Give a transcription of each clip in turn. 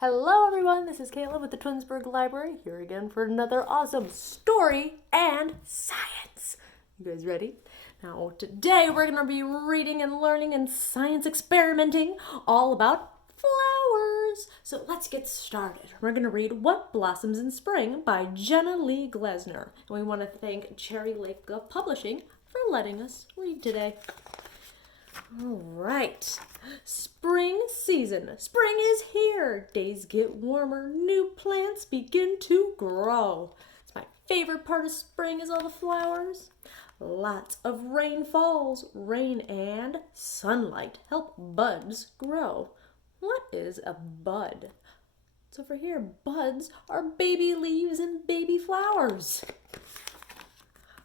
Hello everyone, this is Kayla with the Twinsburg Library, here again for another awesome story and science. You guys ready? Now today we're going to be reading and learning and science experimenting all about flowers. So let's get started. We're going to read What Blossoms in Spring by Jenna Lesnar. And we want to thank Cherry Lake Publishing for letting us read today. All right, spring season. Spring is here. Days get warmer. New plants begin to grow. It's my favorite part of spring is all the flowers. Lots of rain falls. Rain and sunlight help buds grow. What is a bud? It's over here. Buds are baby leaves and baby flowers.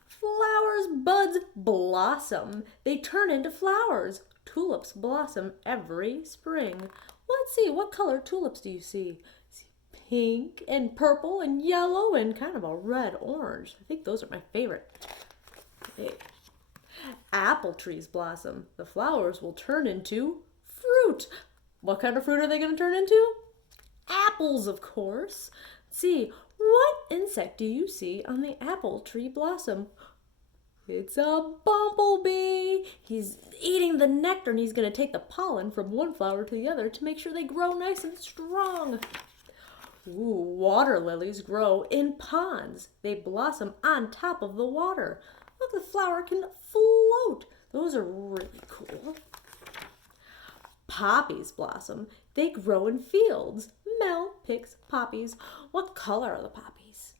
Flowers, buds blossom. They turn into flowers. Tulips blossom every spring. Let's see, what color tulips do you see? I see pink and purple and yellow and kind of a red-orange. I think those are my favorite. Okay. Apple trees blossom. The flowers will turn into fruit. What kind of fruit are they going to turn into? Apples, of course. Let's see, what insect do you see on the apple tree blossom? It's a bumblebee. He's eating the nectar and he's going to take the pollen from one flower to the other to make sure they grow nice and strong. Ooh, water lilies grow in ponds. They blossom on top of the water. Look, the flower can float. Those are really cool. Poppies blossom. They grow in fields. Mel picks poppies. What color are the poppies?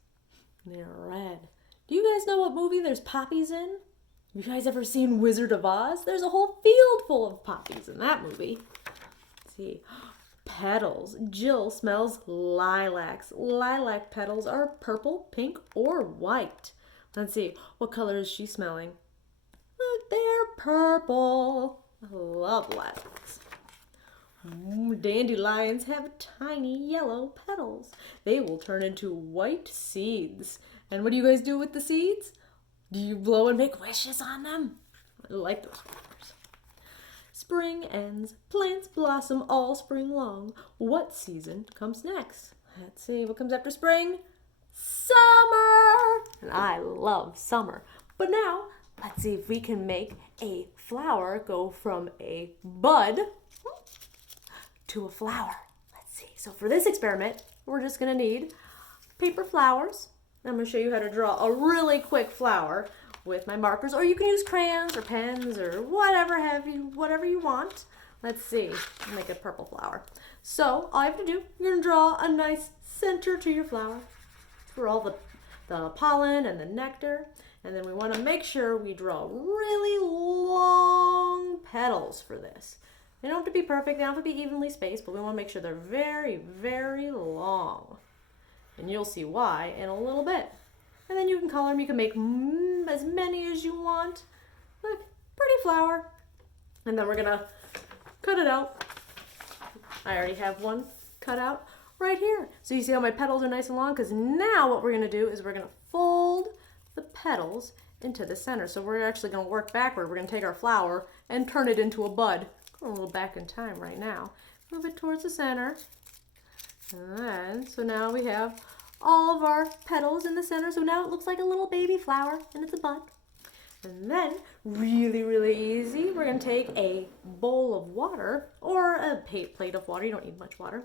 They're red. Do you guys know what movie there's poppies in? Have you guys ever seen Wizard of Oz? There's a whole field full of poppies in that movie. Let's see. Petals. Jill smells lilacs. Lilac petals are purple, pink, or white. Let's see. What color is she smelling? Look, they're purple. I love lilacs. Dandelions have tiny yellow petals. They will turn into white seeds. And what do you guys do with the seeds? Do you blow and make wishes on them? I like those flowers. Spring ends. Plants blossom all spring long. What season comes next? Let's see, what comes after spring? Summer! And I love summer. But now, let's see if we can make a flower go from a bud to a flower. Let's see. So for this experiment, we're just going to need paper flowers. I'm going to show you how to draw a really quick flower with my markers, or you can use crayons or pens or whatever you want. Let's see. I'll make a purple flower. So all you have to do, you're going to draw a nice center to your flower for all the pollen and the nectar. And then we want to make sure we draw really long petals for this. They don't have to be perfect, they don't have to be evenly spaced, but we want to make sure they're very, very long. And you'll see why in a little bit. And then you can color them. You can make as many as you want. Look, pretty flower. And then we're going to cut it out. I already have one cut out right here. So you see how my petals are nice and long? Because now what we're going to do is we're going to fold the petals into the center. So we're actually going to work backward. We're going to take our flower and turn it into a bud. Go a little back in time right now. Move it towards the center. And then, so now we have all of our petals in the center. So now it looks like a little baby flower and it's a bud. And then, really, really easy, we're going to take a bowl of water or a plate of water. You don't need much water.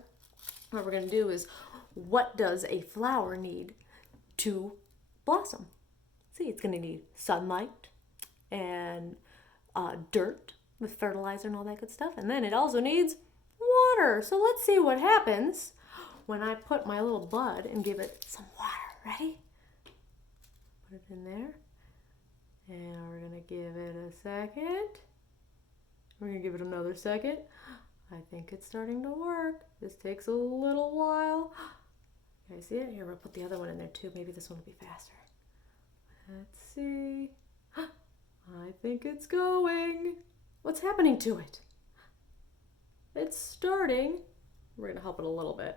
What we're going to do is, what does a flower need to blossom? See, it's going to need sunlight and dirt with fertilizer and all that good stuff. And then it also needs water. So let's see what happens when I put my little bud and give it some water. Ready? Put it in there. And we're going to give it a second. We're going to give it another second. I think it's starting to work. This takes a little while. You guys see it? Here, we'll put the other one in there too. Maybe this one will be faster. Let's see. I think it's going. What's happening to it? It's starting. We're going to help it a little bit.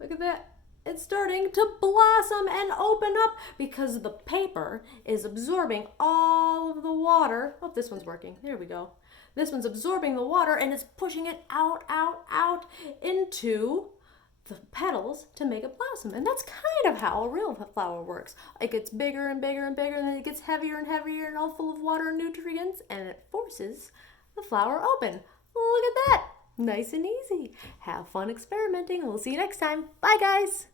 Look at that. It's starting to blossom and open up because the paper is absorbing all of the water. Oh, this one's working. There we go. This one's absorbing the water and it's pushing it out, out, out into the petals to make it blossom. And that's kind of how a real flower works. It gets bigger and bigger and bigger, and then it gets heavier and heavier and all full of water and nutrients, and it forces the flower open. Look at that. Nice and easy. Have fun experimenting. We'll see you next time. Bye, guys.